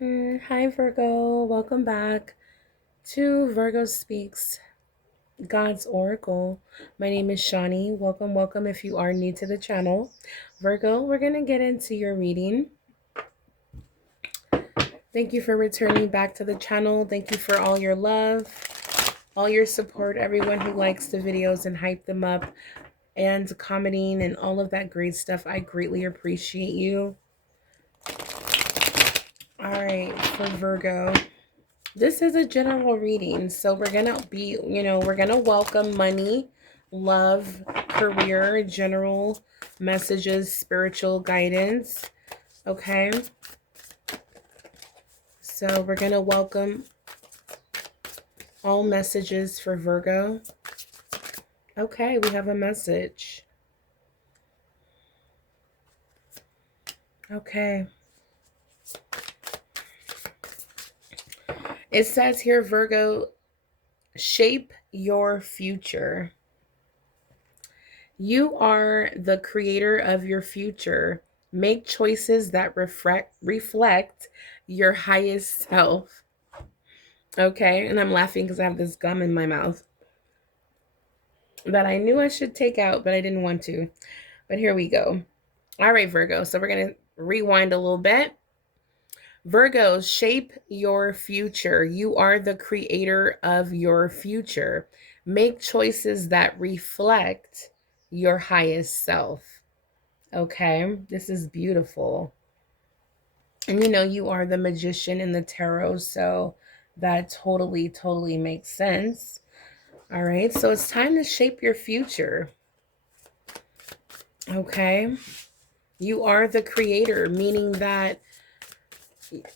Hi, Virgo. Welcome back to Virgo Speaks God's Oracle. My name is Shawnee. Welcome, welcome if you are new to the channel. Virgo, we're going to get into your reading. Thank you for returning back to the channel. Thank you for all your love, all your support, everyone who likes the videos and hype them up and commenting and all of that great stuff. I greatly appreciate you. All right, for Virgo. This is a general reading, so we're going to be, we're going to welcome money, love, career, general messages, spiritual guidance, okay? So we're going to welcome all messages for Virgo. Okay, we have a message. Okay. It says here, Virgo, shape your future. You are the creator of your future. Make choices that reflect your highest self. Okay, and I'm laughing because I have this gum in my mouth that I knew I should take out, but I didn't want to. But here we go. All right, Virgo. So we're going to rewind a little bit. Virgo, shape your future. You are the creator of your future. Make choices that reflect your highest self. Okay, this is beautiful. And you are the magician in the tarot, so that totally makes sense. All right, so it's time to shape your future. Okay, you are the creator, meaning that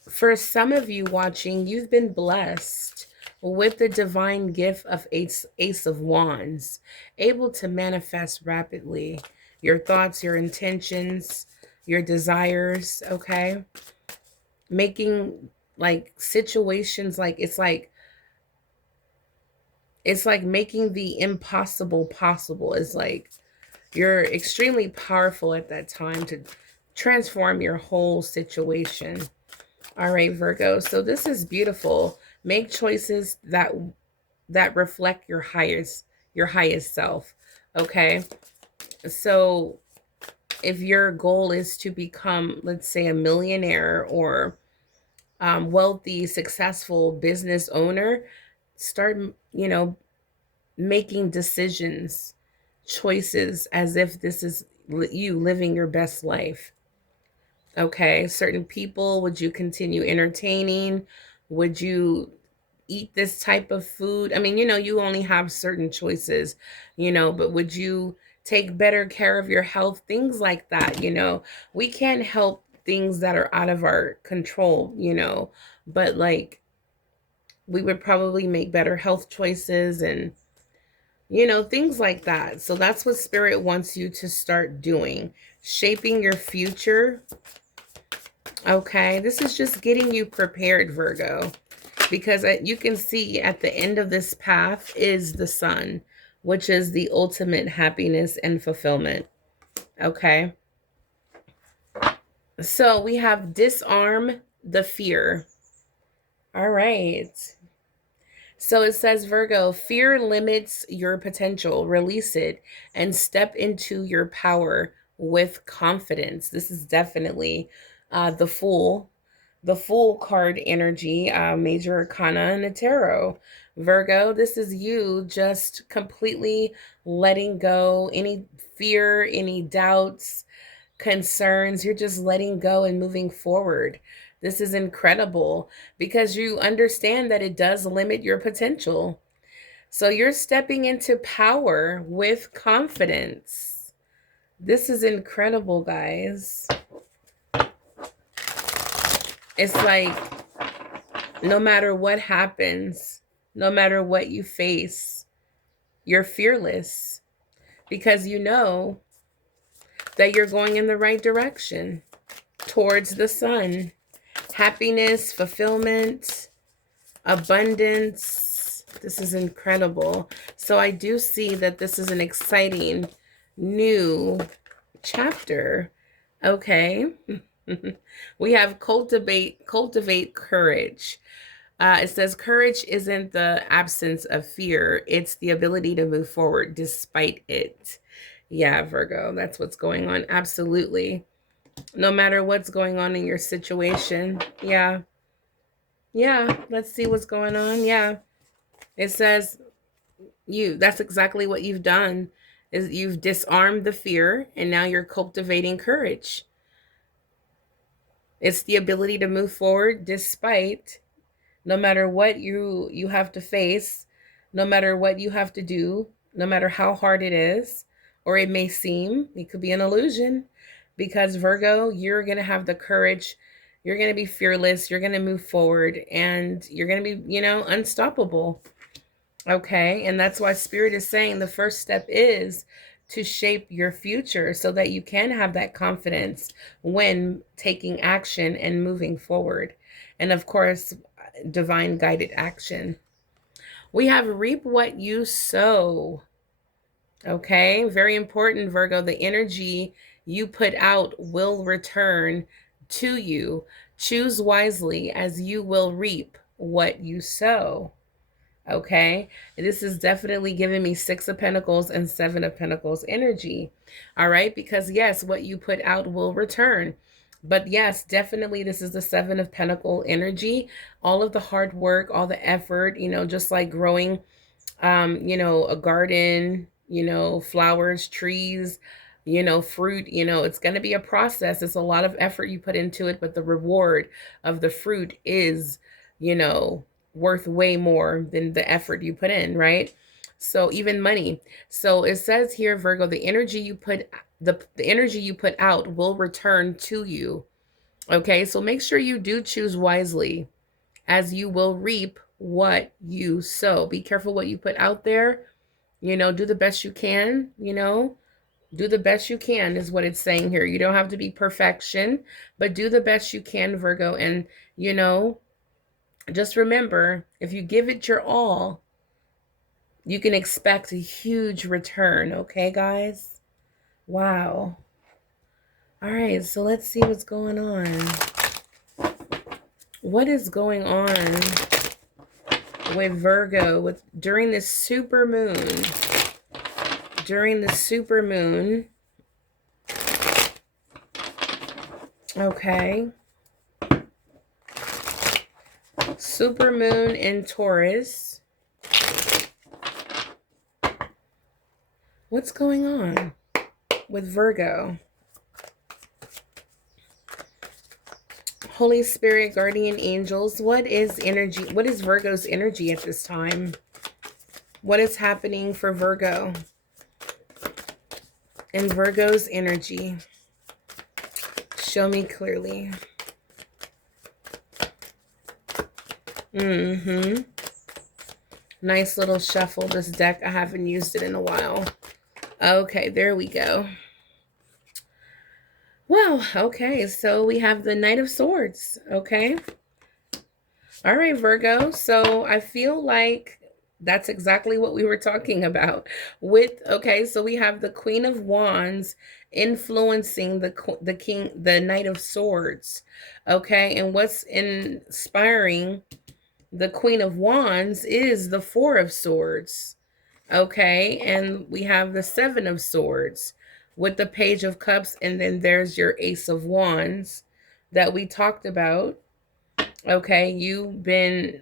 for some of you watching, you've been blessed with the divine gift of Ace of Wands, able to manifest rapidly your thoughts, your intentions, your desires, okay? Making like situations it's like making the impossible possible. It's like you're extremely powerful at that time to transform your whole situation. All right, Virgo. So this is beautiful. Make choices that reflect your highest self. Okay? So if your goal is to become, let's say, a millionaire or wealthy, successful business owner, start, making decisions, choices as if this is you living your best life. Okay, certain people, would you continue entertaining? Would you eat this type of food? I mean, you only have certain choices, but would you take better care of your health? Things like that, We can't help things that are out of our control, but like we would probably make better health choices and things like that. So that's what spirit wants you to start doing, shaping your future. Okay, this is just getting you prepared, Virgo, because you can see at the end of this path is the sun, which is the ultimate happiness and fulfillment. Okay, so we have disarm the fear. All right. So it says, Virgo, fear limits your potential. Release it and step into your power with confidence. This is definitely the Fool card energy, major arcana in the tarot. Virgo, this is you just completely letting go any fear, any doubts, concerns. You're just letting go and moving forward. This is incredible because you understand that it does limit your potential. So you're stepping into power with confidence. This is incredible, guys. It's like no matter what happens, no matter what you face, you're fearless because you know that you're going in the right direction towards the sun. Happiness, fulfillment, abundance. This is incredible. So I do see that this is an exciting new chapter. Okay. We have cultivate courage. It says courage isn't the absence of fear, it's the ability to move forward despite it. Yeah, Virgo, that's what's going on. Absolutely. No matter what's going on in your situation. Yeah. Yeah. Let's see what's going on. Yeah. It says that's exactly what you've done is you've disarmed the fear and now you're cultivating courage. It's the ability to move forward despite no matter what you have to face, no matter what you have to do, no matter how hard it is, or it may seem, it could be an illusion. Because Virgo, you're going to have the courage, you're going to be fearless, you're going to move forward, and you're going to be, unstoppable. Okay? And that's why Spirit is saying the first step is to shape your future so that you can have that confidence when taking action and moving forward. And of course, divine guided action. We have reap what you sow. Okay, very important, Virgo. The energy you put out will return to you. Choose wisely, as you will reap what you sow. Okay, this is definitely giving me Six of Pentacles and Seven of Pentacles energy. All right, because yes, what you put out will return. But yes, definitely this is the Seven of Pentacle energy. All of the hard work, all the effort, just like growing a garden, flowers, trees, fruit, it's going to be a process. It's a lot of effort you put into it, but the reward of the fruit is, worth way more than the effort you put in, right? So even money. So it says here, Virgo, the energy you put the energy you put out will return to you. Okay, so make sure you do choose wisely, as you will reap what you sow. Be careful what you put out there. Do the best you can, do the best you can is what it's saying here. You don't have to be perfection, but do the best you can, Virgo. And, just remember, if you give it your all, you can expect a huge return. Okay, guys? Wow. All right, so let's see what's going on. What is going on with Virgo during this super moon? During the super moon. Okay. Super moon in Taurus. What's going on with Virgo? Holy Spirit, guardian angels, what is energy? What is Virgo's energy at this time? What is happening for Virgo? And Virgo's energy. Show me clearly. Nice little shuffle. This deck, I haven't used it in a while. Okay, there we go. Well, okay, so we have the Knight of Swords, okay? All right, Virgo, so I feel like that's exactly what we were talking about okay, so we have the Queen of Wands influencing the Knight of Swords, okay? And what's inspiring the Queen of Wands is the Four of Swords, okay? And we have the Seven of Swords with the Page of Cups, and then there's your Ace of Wands that we talked about. Okay, you've been,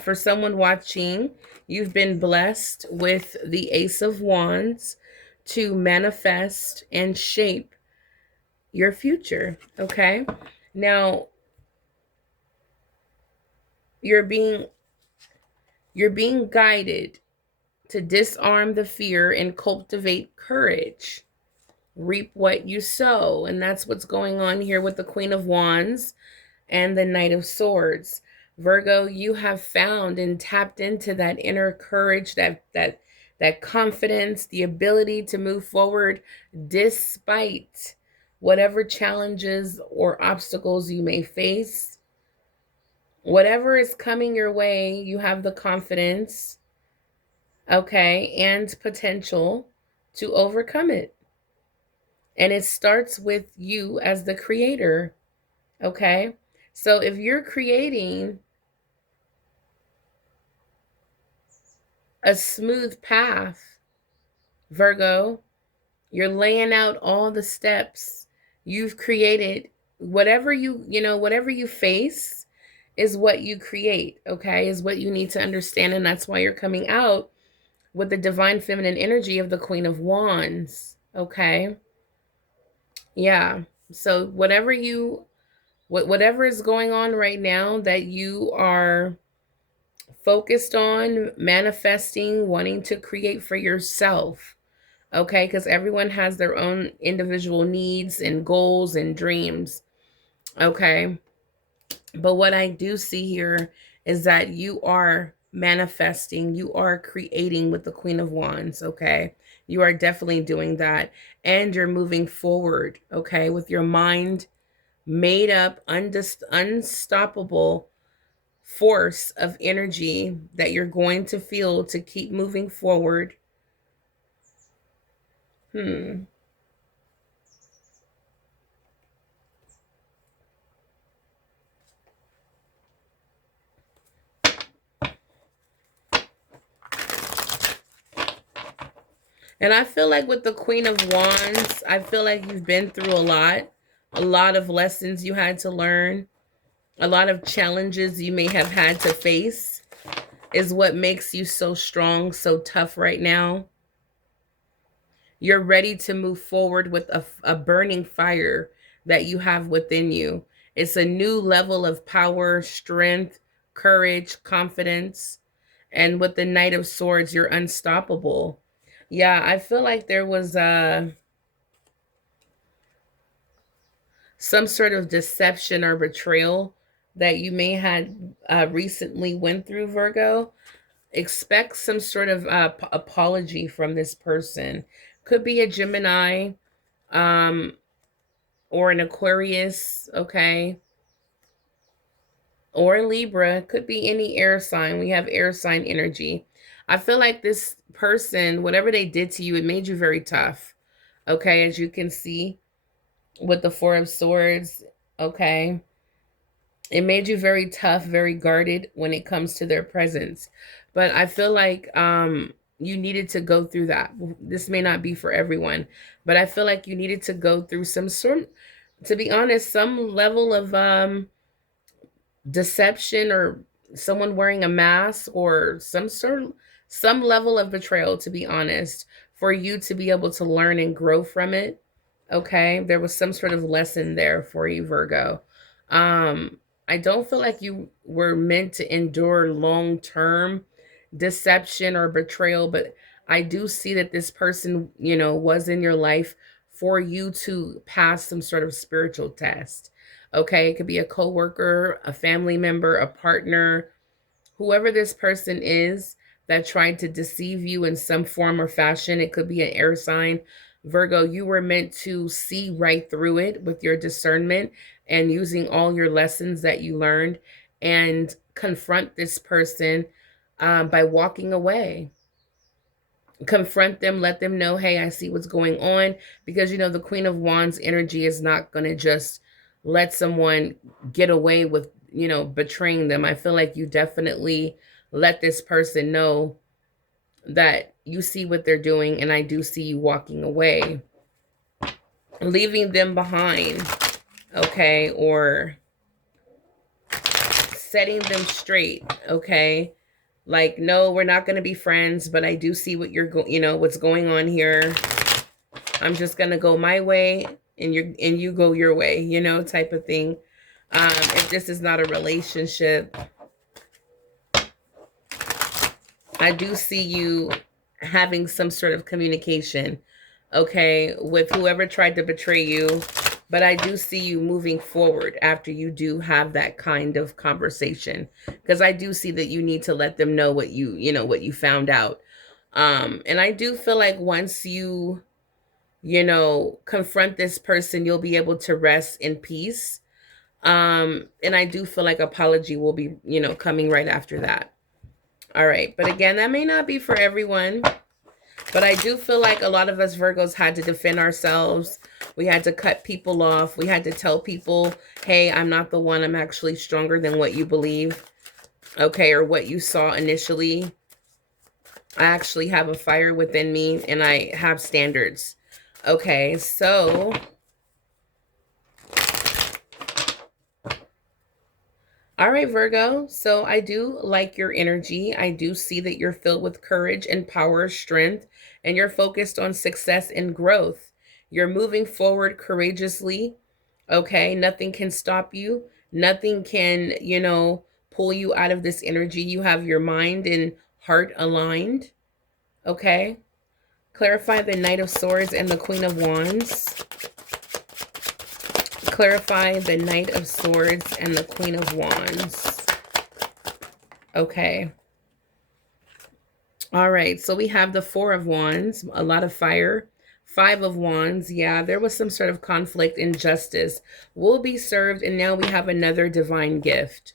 for someone watching, you've been blessed with the Ace of Wands to manifest and shape your future. Okay, now you're being guided to disarm the fear and cultivate courage. Reap what you sow, and that's what's going on here with the Queen of Wands and the Knight of Swords. Virgo, you have found and tapped into that inner courage, that confidence, the ability to move forward despite whatever challenges or obstacles you may face. Whatever is coming your way, you have the confidence, okay, and potential to overcome it. And it starts with you as the creator. Okay. So if you're creating a smooth path, Virgo, you're laying out all the steps you've created. Whatever whatever you face is what you create, okay? Is what you need to understand. And that's why you're coming out with the divine feminine energy of the Queen of Wands, okay? Yeah. So whatever is going on right now that you are focused on manifesting, wanting to create for yourself, okay? Because everyone has their own individual needs and goals and dreams, okay? But what I do see here is that you are manifesting, you are creating with the Queen of Wands, okay? You are definitely doing that. And you're moving forward, okay? With your mind made up, unstoppable force of energy that you're going to feel to keep moving forward. Hmm. And I feel like with the Queen of Wands, I feel like you've been through a lot of lessons you had to learn, a lot of challenges you may have had to face is what makes you so strong, so tough right now. You're ready to move forward with a burning fire that you have within you. It's a new level of power, strength, courage, confidence. And with the Knight of Swords, you're unstoppable. Yeah, I feel like there was some sort of deception or betrayal that you may had recently went through, Virgo. Expect some sort of apology from this person. Could be a Gemini, um, or an Aquarius, okay, or a Libra. Could be any air sign. We have air sign energy. I feel like this person, whatever they did to you, it made you very tough. Okay, as you can see with the Four of Swords, okay. It made you very tough, very guarded when it comes to their presence. But I feel like you needed to go through that. This may not be for everyone, but I feel like you needed to go through some sort, to be honest, some level of deception, or someone wearing a mask, or some level of betrayal, to be honest, for you to be able to learn and grow from it. Okay, there was some sort of lesson there for you, Virgo. I don't feel like you were meant to endure long term deception or betrayal, but I do see that this person, was in your life for you to pass some sort of spiritual test. Okay, it could be a coworker, a family member, a partner, whoever this person is that tried to deceive you in some form or fashion. It could be an air sign. Virgo, you were meant to see right through it with your discernment and using all your lessons that you learned, and confront this person by walking away. Confront them, let them know, hey, I see what's going on. Because, the Queen of Wands energy is not going to just let someone get away with, betraying them. I feel like you definitely let this person know that you see what they're doing, and I do see you walking away, leaving them behind, okay, or setting them straight, okay? Like, no, we're not going to be friends, but I do see what what's going on here. I'm just going to go my way, and you go your way, type of thing. If this is not a relationship, I do see you having some sort of communication, okay, with whoever tried to betray you. But I do see you moving forward after you do have that kind of conversation, because I do see that you need to let them know what you found out. And I do feel like once you, confront this person, you'll be able to rest in peace. And I do feel like apology will be, coming right after that. All right. But again, that may not be for everyone. But I do feel like a lot of us Virgos had to defend ourselves. We had to cut people off. We had to tell people, hey, I'm not the one. I'm actually stronger than what you believe. Okay, or what you saw initially. I actually have a fire within me and I have standards. Okay, so all right, Virgo. So I do like your energy. I do see that you're filled with courage and power, strength, and you're focused on success and growth. You're moving forward courageously. Okay, nothing can stop you. Nothing can, pull you out of this energy. You have your mind and heart aligned. Okay. Clarify the Knight of Swords and the Queen of Wands. Clarify the Knight of Swords and the Queen of Wands. Okay. All right. So we have the Four of Wands, a lot of fire. Five of Wands. Yeah, there was some sort of conflict, injustice will be served. And now we have another divine gift.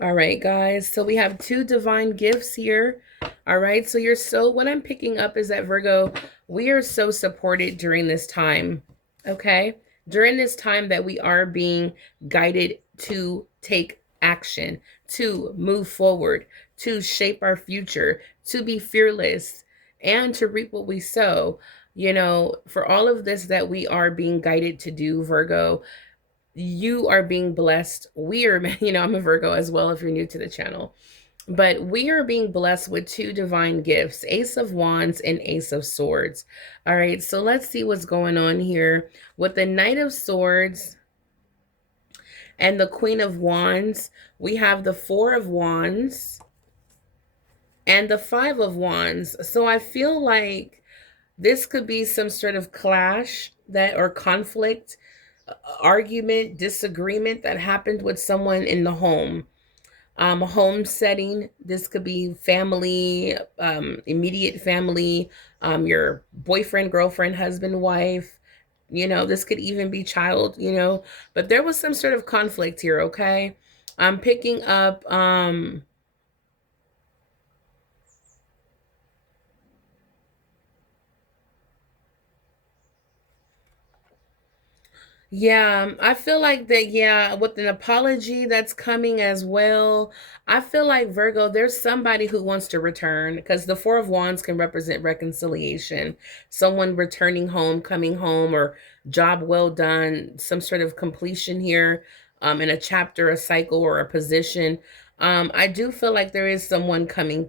All right, guys. So we have two divine gifts here. All right. So what I'm picking up is that Virgo, we are so supported during this time. Okay. During this time that we are being guided to take action, to move forward, to shape our future, to be fearless, and to reap what we sow. For all of this that we are being guided to do, Virgo, you are being blessed. We are, I'm a Virgo as well if you're new to the channel. But we are being blessed with two divine gifts, Ace of Wands and Ace of Swords. All right, so let's see what's going on here. With the Knight of Swords and the Queen of Wands, we have the Four of Wands and the Five of Wands. So I feel like this could be some sort of clash or conflict, argument, disagreement that happened with someone in the home. Home setting. This could be family, immediate family, your boyfriend, girlfriend, husband, wife. This could even be child, but there was some sort of conflict here. Okay. I'm picking up, yeah, I feel like that, yeah, with an apology that's coming as well. I feel like Virgo, there's somebody who wants to return because the Four of Wands can represent reconciliation, someone returning home, coming home, or job well done, some sort of completion here, in a chapter, a cycle, or a position. I do feel like there is someone coming,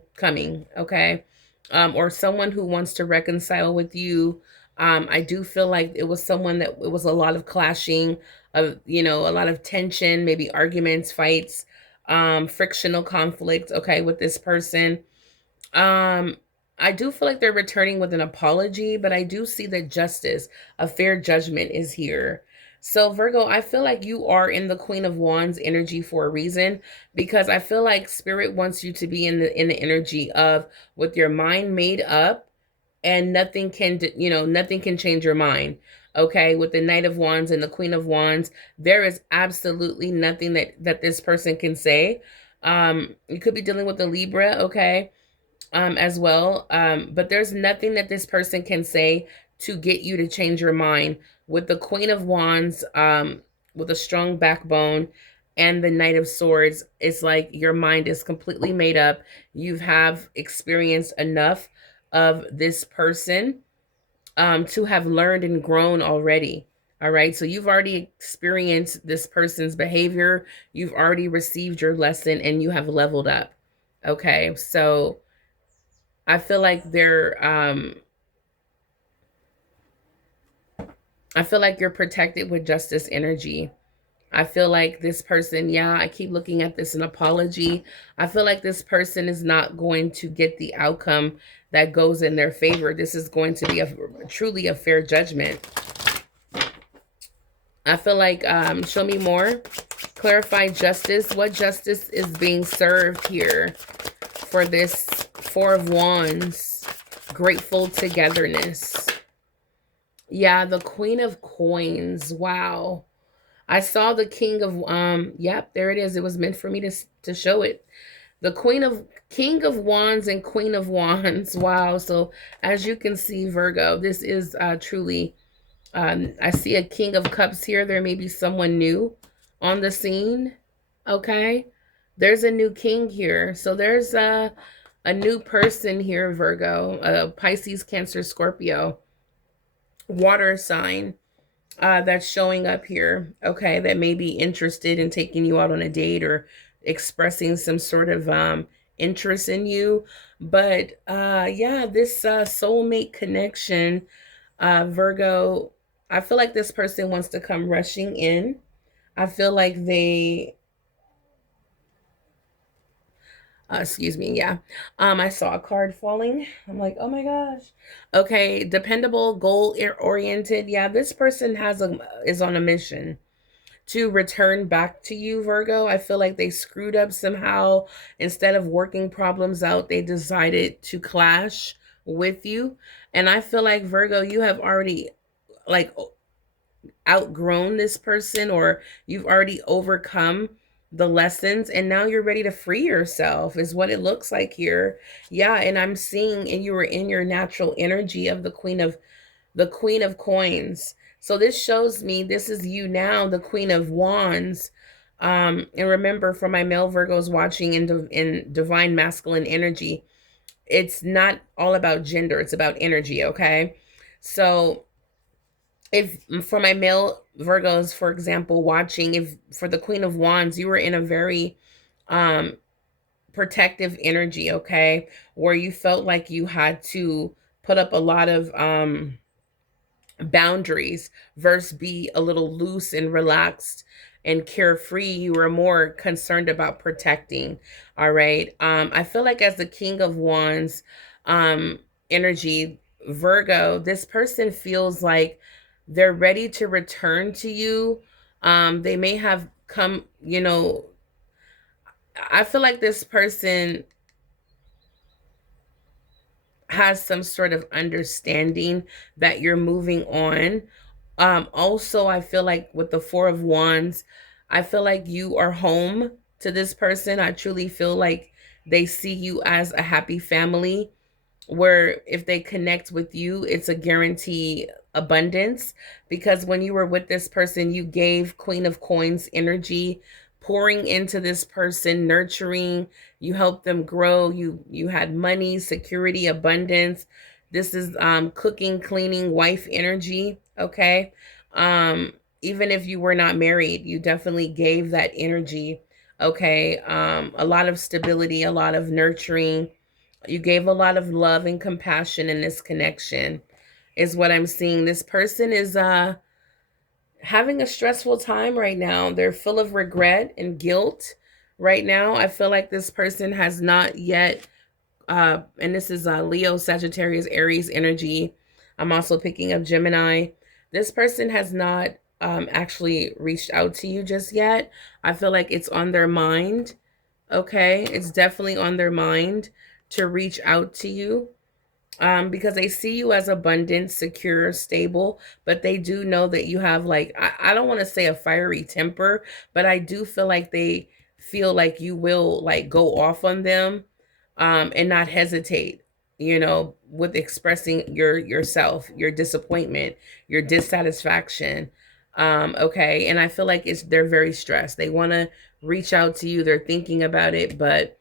okay? Or someone who wants to reconcile with you. I do feel like it was someone that it was a lot of clashing, of a lot of tension, maybe arguments, fights, frictional conflict. Okay, with this person. Um, I do feel like they're returning with an apology, but I do see that justice, a fair judgment, is here. So Virgo, I feel like you are in the Queen of Wands energy for a reason, because I feel like Spirit wants you to be in the energy of with your mind made up, and nothing can change your mind. Okay, with the Knight of Wands and the Queen of Wands, there is absolutely nothing that this person can say. You could be dealing with the Libra, okay, as well. But there's nothing that this person can say to get you to change your mind. With the Queen of Wands, with a strong backbone, and the Knight of Swords, it's like your mind is completely made up. You have experienced enough of this person, to have learned and grown already. All right. So you've already experienced this person's behavior. You've already received your lesson and you have leveled up. Okay. So I feel like I feel like you're protected with justice energy. I feel like this person, yeah, I keep looking at this an apology. I feel like this person is not going to get the outcome that goes in their favor. This is going to be truly a fair judgment. I feel like, show me more. Clarify justice. What justice is being served here for this Four of Wands? Grateful togetherness. Yeah, the Queen of Coins. Wow. I saw the King of, yep, there it is. It was meant for me to show it. The King of Wands and Queen of Wands. Wow. So as you can see, Virgo, this is truly, I see a King of Cups here. There may be someone new on the scene. Okay. There's a new king here. So there's a new person here, Virgo, Pisces, Cancer, Scorpio, water sign that's showing up here, okay, that may be interested in taking you out on a date or expressing some sort of interest in you. But yeah, this soulmate connection, Virgo, I feel like this person wants to come rushing in. I feel like they excuse me, yeah. I saw a card falling. I'm like, oh my gosh. Okay, dependable, goal oriented. Yeah, this person is on a mission to return back to you, Virgo. I feel like they screwed up somehow. Instead of working problems out, they decided to clash with you. And I feel like, Virgo, you have already like outgrown this person, or you've already overcome the lessons, and now you're ready to free yourself is what it looks like here. Yeah, and I'm seeing, and you were in your natural energy of the Queen of Coins. So this shows me this is you now, the Queen of Wands. And remember, for my male Virgos watching in divine masculine energy, it's not all about gender, it's about energy, okay? So if for my male Virgos, for example, watching, if for the Queen of Wands, you were in a very um protective energy, okay, where you felt like you had to put up a lot of boundaries versus be a little loose and relaxed and carefree. You were more concerned about protecting. All right. I feel like as the King of Wands um energy, Virgo, this person feels like they're ready to return to you. They may have come, I feel like this person has some sort of understanding that you're moving on. Also, I feel like with the Four of Wands, I feel like you are home to this person. I truly feel like they see you as a happy family, where if they connect with you, it's a guarantee abundance, because when you were with this person, you gave Queen of Coins energy, pouring into this person, nurturing, you helped them grow, you had money, security, abundance. This is cooking, cleaning, wife energy, okay? Um Even if you were not married, you definitely gave that energy, okay? A lot of stability, a lot of nurturing, you gave a lot of love and compassion in this connection, is what I'm seeing. This person is having a stressful time right now. They're full of regret and guilt right now. I feel like this person has not yet and this is Leo, Sagittarius, Aries energy. I'm also picking up Gemini. This person has not actually reached out to you just yet. I feel like it's on their mind. Okay, it's definitely on their mind to reach out to you, because they see you as abundant, secure, stable, but they do know that you have, like, I don't want to say a fiery temper, but I do feel like they feel like you will like go off on them, and not hesitate, with expressing yourself, your disappointment, your dissatisfaction. Okay, and I feel like they're very stressed. They want to reach out to you. They're thinking about it, but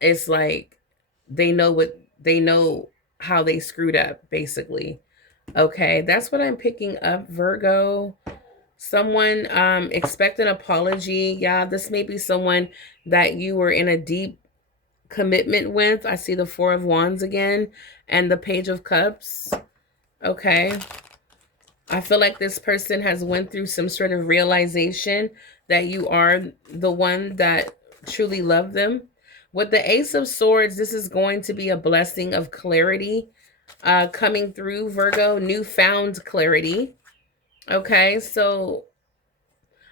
it's like they know how they screwed up, basically. Okay, that's what I'm picking up, Virgo. Someone expect an apology. Yeah, this may be someone that you were in a deep commitment with. I see the Four of Wands again and the Page of Cups. Okay. I feel like this person has went through some sort of realization that you are the one that truly loved them. With the Ace of Swords, this is going to be a blessing of clarity coming through, Virgo, newfound clarity. Okay, so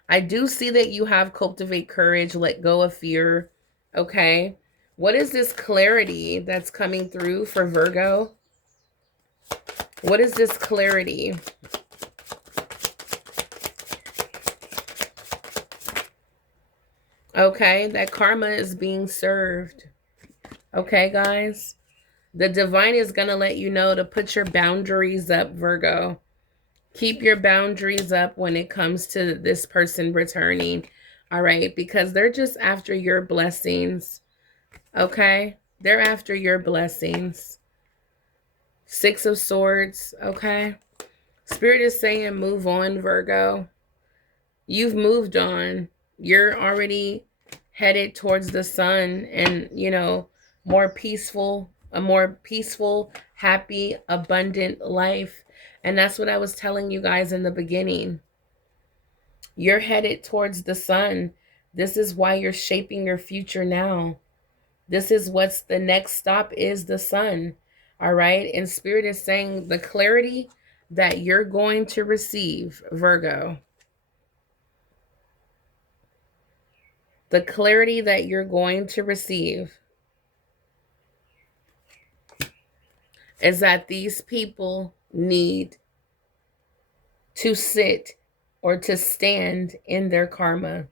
I do see that you have cultivate courage, let go of fear. Okay, what is this clarity that's coming through for Virgo? What is this clarity? Okay, that karma is being served. Okay, guys. The divine is going to let you know to put your boundaries up, Virgo. Keep your boundaries up when it comes to this person returning. All right, because they're just after your blessings. Okay? They're after your blessings. Six of Swords, okay? Spirit is saying move on, Virgo. You've moved on. You're already headed towards the sun and, more peaceful, a more peaceful, happy, abundant life. And that's what I was telling you guys in the beginning. You're headed towards the sun. This is why you're shaping your future now. This is what's the next stop is the sun. All right. And Spirit is saying the clarity that you're going to receive, Virgo, the clarity that you're going to receive is that these people need to sit or to stand in their karma.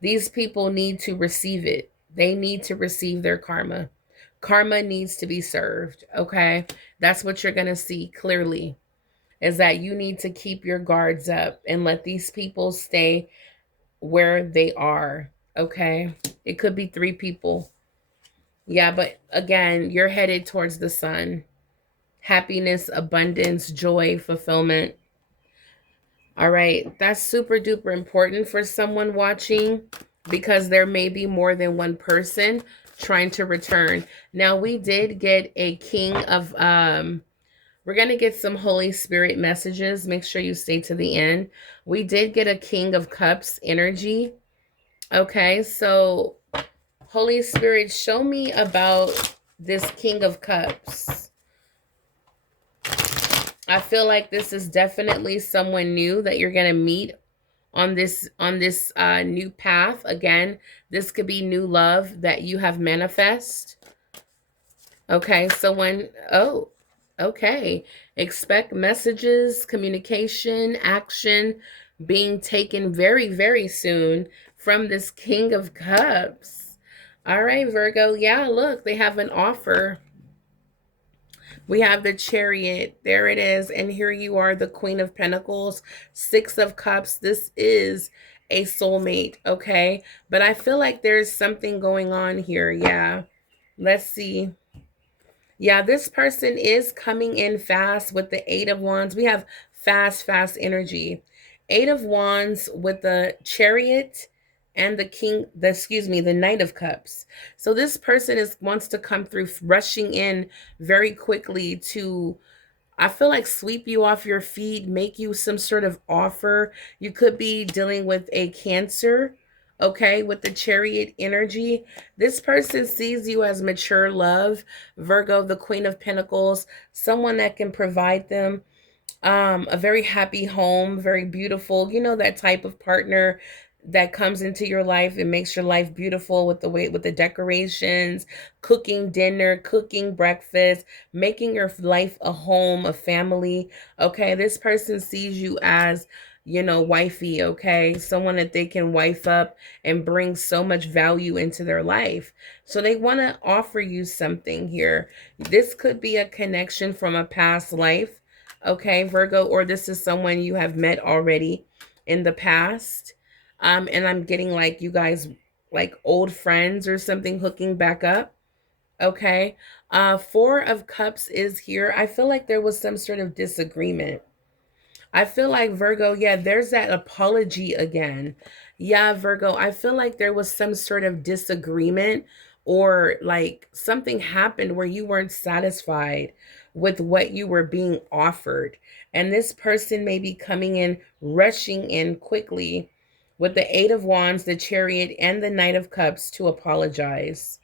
These people need to receive it. They need to receive their karma. Karma needs to be served. Okay. That's what you're going to see clearly, is that you need to keep your guards up and let these people stay where they are. Okay. It could be 3 people. Yeah. But again, you're headed towards the sun. Happiness, abundance, joy, fulfillment. All right. That's super duper important for someone watching, because there may be more than one person trying to return. Now, we did get a king of, we're going to get some Holy Spirit messages. Make sure you stay to the end. We did get a King of Cups energy. Okay. So Holy Spirit, show me about this King of Cups. I feel like this is definitely someone new that you're going to meet on this new path. Again, this could be new love that you have manifest. Okay, so okay, expect messages, communication, action being taken very, very soon from this King of Cups. All right, Virgo. Yeah, look, they have an offer. We have the Chariot. There it is. And here you are, the Queen of Pentacles, 6 of Cups. This is a soulmate, okay? But I feel like there's something going on here. Yeah. Let's see. Yeah, this person is coming in fast with the 8 of Wands. We have fast, fast energy. 8 of Wands with the Chariot and the Knight of Cups. So this person wants to come through rushing in very quickly to, I feel like, sweep you off your feet, make you some sort of offer. You could be dealing with a Cancer, okay, with the Chariot energy. This person sees you as mature love, Virgo, the Queen of Pentacles, someone that can provide them a very happy home, very beautiful, that type of partner that comes into your life and makes your life beautiful with the decorations, cooking dinner, cooking breakfast, making your life a home, a family. Okay, this person sees you as, wifey, okay? Someone that they can wife up and bring so much value into their life. So they want to offer you something here. This could be a connection from a past life, okay, Virgo, or this is someone you have met already in the past. And I'm getting like you guys, like old friends or something, hooking back up. Okay. 4 of Cups is here. I feel like there was some sort of disagreement. I feel like, Virgo, yeah, there's that apology again. Yeah, Virgo, I feel like there was some sort of disagreement, or like something happened where you weren't satisfied with what you were being offered. And this person may be coming in, rushing in quickly with the 8 of Wands, the Chariot, and the Knight of Cups to apologize.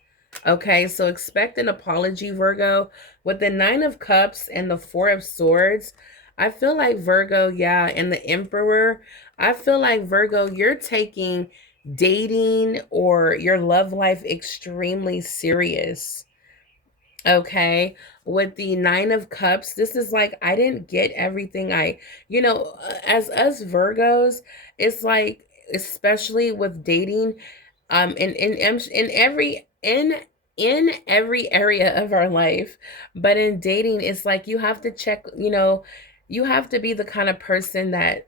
Okay, so expect an apology, Virgo. With the 9 of Cups and the 4 of Swords, I feel like, Virgo, yeah, and the Emperor, I feel like, Virgo, you're taking dating or your love life extremely serious. Okay. With the 9 of Cups, this is like, I didn't get everything as us Virgos, it's like, especially with dating, In every area of our life. But in dating, it's like you have to check, you have to be the kind of person that,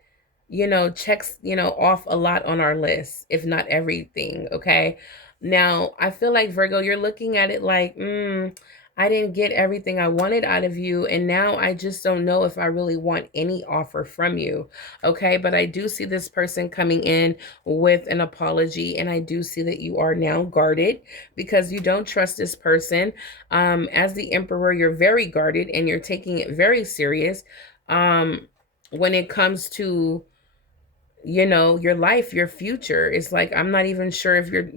checks, off a lot on our list, if not everything. Okay. Now, I feel like Virgo, you're looking at it like, I didn't get everything I wanted out of you. And now I just don't know if I really want any offer from you. Okay. But I do see this person coming in with an apology. And I do see that you are now guarded because you don't trust this person. As the Emperor, you're very guarded and you're taking it very serious. When it comes to, your life, your future, it's like, I'm not even sure if you're,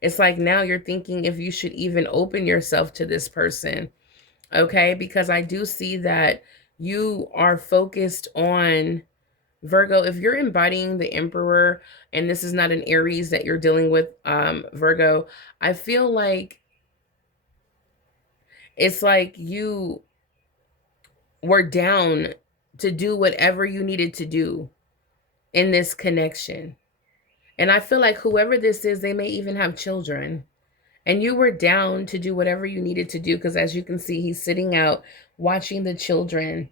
it's like now you're thinking if you should even open yourself to this person. Okay. Because I do see that you are focused on Virgo. If you're embodying the Emperor and this is not an Aries that you're dealing with, Virgo, I feel like it's like you were down to do whatever you needed to do in this connection. And I feel like whoever this is, they may even have children. And you were down to do whatever you needed to do because, as you can see, he's sitting out watching the children.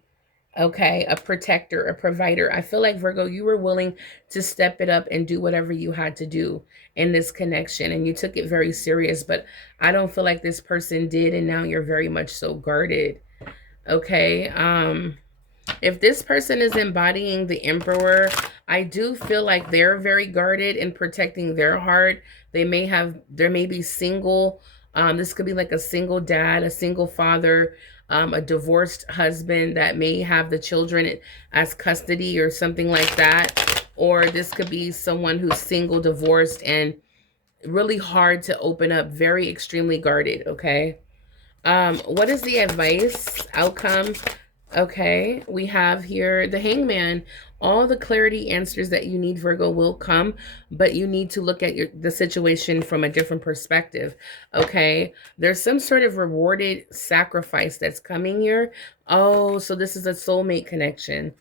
Okay, a protector, a provider. I feel like, Virgo, you were willing to step it up and do whatever you had to do in this connection, and you took it very serious. But I don't feel like this person did, and now you're very much so guarded. Okay. If this person is embodying the Emperor, I do feel like they're very guarded in protecting their heart. There may be single. This could be like a single dad, a single father, a divorced husband that may have the children as custody or something like that. Or this could be someone who's single, divorced, and really hard to open up, very extremely guarded. Okay. What is the advice outcome? Okay, we have here the Hangman. All the clarity answers that you need, Virgo, will come, but you need to look at the situation from a different perspective. Okay, there's some sort of rewarded sacrifice that's coming here. Oh, so this is a soulmate connection.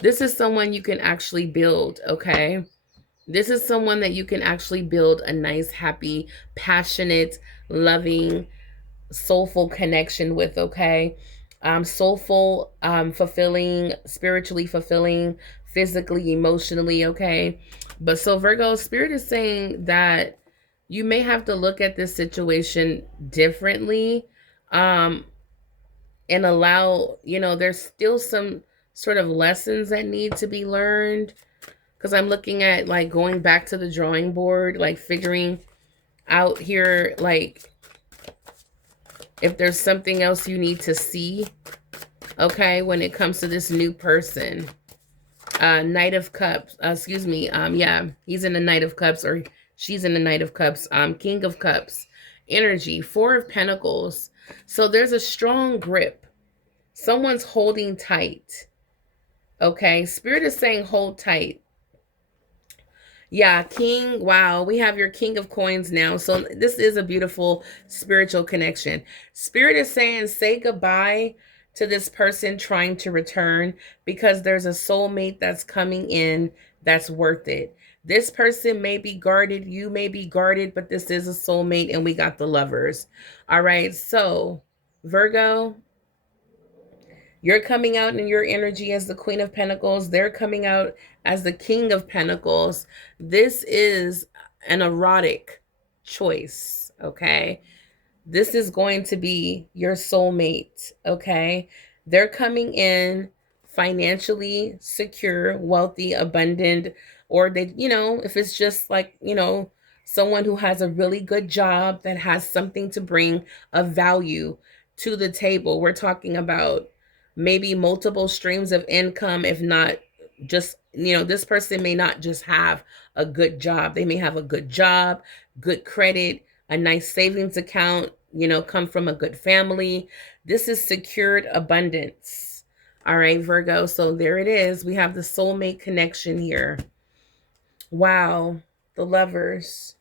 This is someone you can actually build. Okay, this is someone that you can actually build a nice, happy, passionate, loving, soulful connection with. Okay. Soulful, fulfilling, spiritually fulfilling, physically, emotionally. Okay. But so, Virgo, Spirit is saying that you may have to look at this situation differently, um and allow, there's still some sort of lessons that need to be learned, because I'm looking at like going back to the drawing board, like figuring out here, like if there's something else you need to see, okay, when it comes to this new person. Knight of Cups, excuse me, yeah, he's in the Knight of Cups, or she's in the Knight of Cups. King of Cups, energy, Four of Pentacles. So there's a strong grip. Someone's holding tight. Okay, Spirit is saying hold tight. Yeah, King. Wow, we have your King of Coins now. So this is a beautiful spiritual connection. Spirit is saying say goodbye to this person trying to return, because there's a soulmate that's coming in that's worth it. This person may be guarded, you may be guarded, but this is a soulmate, and we got the Lovers. All right, so Virgo, you're coming out in your energy as the Queen of Pentacles. They're coming out as the King of Pentacles. This is an erotic choice, okay? This is going to be your soulmate, okay? They're coming in financially secure, wealthy, abundant, or they, if it's just like, someone who has a really good job that has something to bring of value to the table. We're talking about maybe multiple streams of income, if not just, this person may not just have a good job. They may have a good job, good credit, a nice savings account, come from a good family. This is secured abundance. All right, Virgo. So there it is. We have the soulmate connection here. Wow. The Lovers.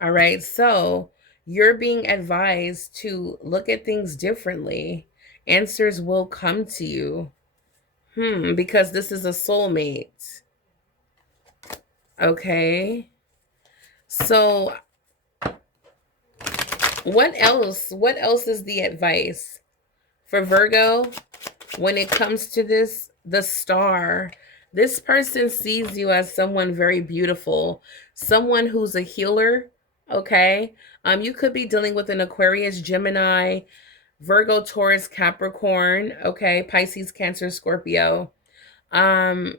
All right. So you're being advised to look at things differently. Answers will come to you. Because this is a soulmate. Okay. So What else? What else is the advice for Virgo when it comes to this? The star. This person sees you as someone very beautiful, someone who's a healer. Okay. You could be dealing with an Aquarius, Gemini, Virgo, Taurus, Capricorn. Okay. Pisces, Cancer, Scorpio. Um,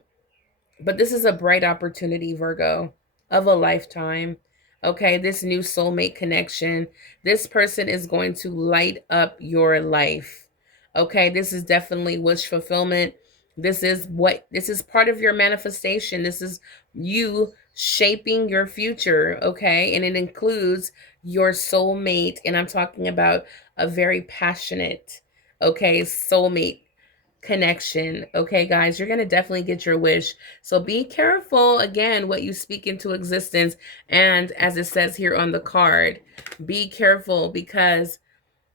but this is a bright opportunity, Virgo, of a lifetime. Okay, this new soulmate connection. This person is going to light up your life. Okay, this is definitely wish fulfillment. This is part of your manifestation. This is you shaping your future. Okay, and it includes your soulmate. And I'm talking about a very passionate, okay, soulmate connection. Okay, guys, you're going to definitely get your wish. So be careful, again, what you speak into existence. And as it says here on the card, be careful because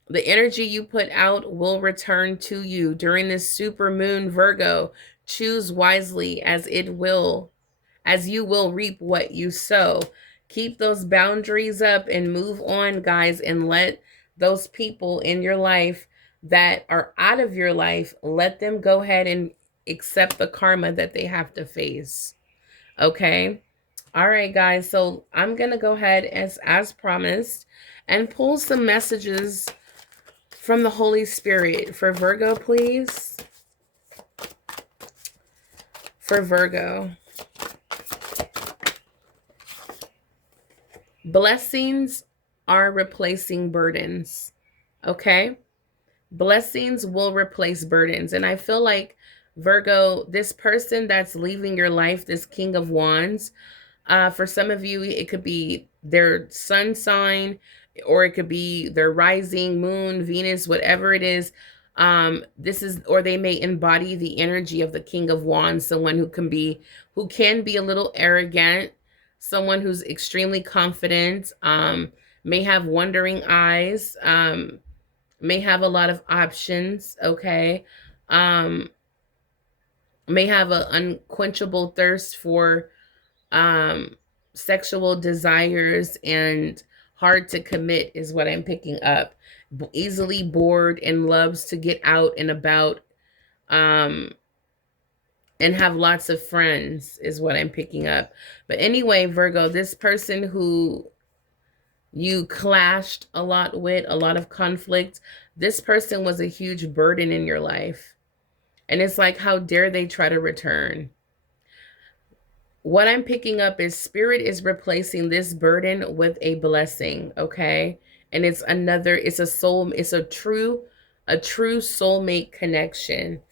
the energy you put out will return to you during this super moon, Virgo. Choose wisely as you will reap what you sow. Keep those boundaries up and move on, guys, and let those people in your life that are out of your life, let them go ahead and accept the karma that they have to face. Okay? All right, guys. So I'm going to go ahead as promised and pull some messages from the Holy Spirit for Virgo, please. For Virgo. Blessings are replacing burdens. Okay? Blessings will replace burdens. And I feel like, Virgo, this person that's leaving your life, this King of Wands, for some of you, it could be their sun sign, or it could be their rising, moon, Venus, whatever it is. Or they may embody the energy of the King of Wands, someone who can be a little arrogant, someone who's extremely confident, may have wandering eyes, may have a lot of options, okay? May have an unquenchable thirst for sexual desires and hard to commit is what I'm picking up. Easily bored and loves to get out and about and have lots of friends is what I'm picking up. But anyway, Virgo, this person who you clashed a lot with, a lot of conflict, this person was a huge burden in your life. And it's like, how dare they try to return? What I'm picking up is Spirit is replacing this burden with a blessing, okay? And it's a true soulmate connection.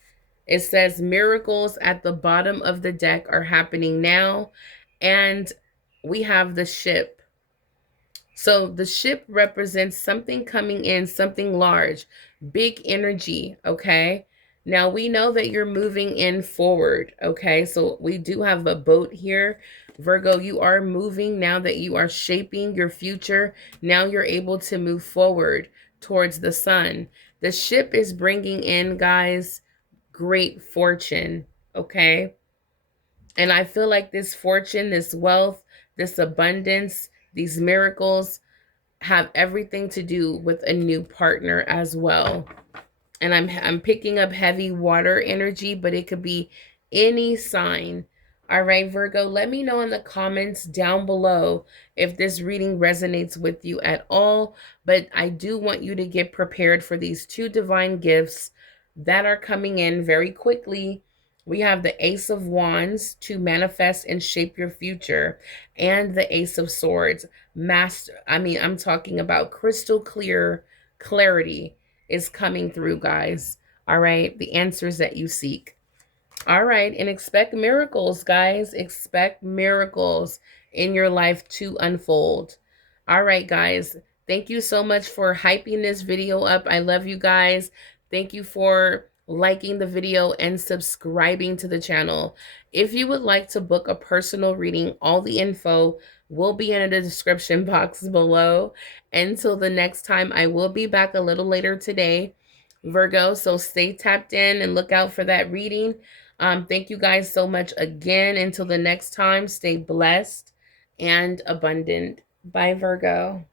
It says miracles at the bottom of the deck are happening now. And we have the ship. So the ship represents something coming in, something large, big energy, okay? Now we know that you're moving in forward, okay? So we do have a boat here. Virgo, you are moving now that you are shaping your future. Now you're able to move forward towards the sun. The ship is bringing in, guys, great fortune, okay? And I feel like this fortune, this wealth, this abundance, these miracles have everything to do with a new partner as well. And I'm picking up heavy water energy, but it could be any sign. All right, Virgo, let me know in the comments down below if this reading resonates with you at all. But I do want you to get prepared for these two divine gifts that are coming in very quickly. We have the Ace of Wands to manifest and shape your future, and the Ace of Swords. I'm talking about crystal clear clarity is coming through, guys. All right, the answers that you seek. All right, and expect miracles, guys. Expect miracles in your life to unfold. All right, guys. Thank you so much for hyping this video up. I love you guys. Thank you for liking the video and subscribing to the channel. If you would like to book a personal reading, all the info will be in the description box below. Until the next time, I will be back a little later today, Virgo. So stay tapped in and look out for that reading. Thank you guys so much again. Until the next time, stay blessed and abundant. Bye, Virgo.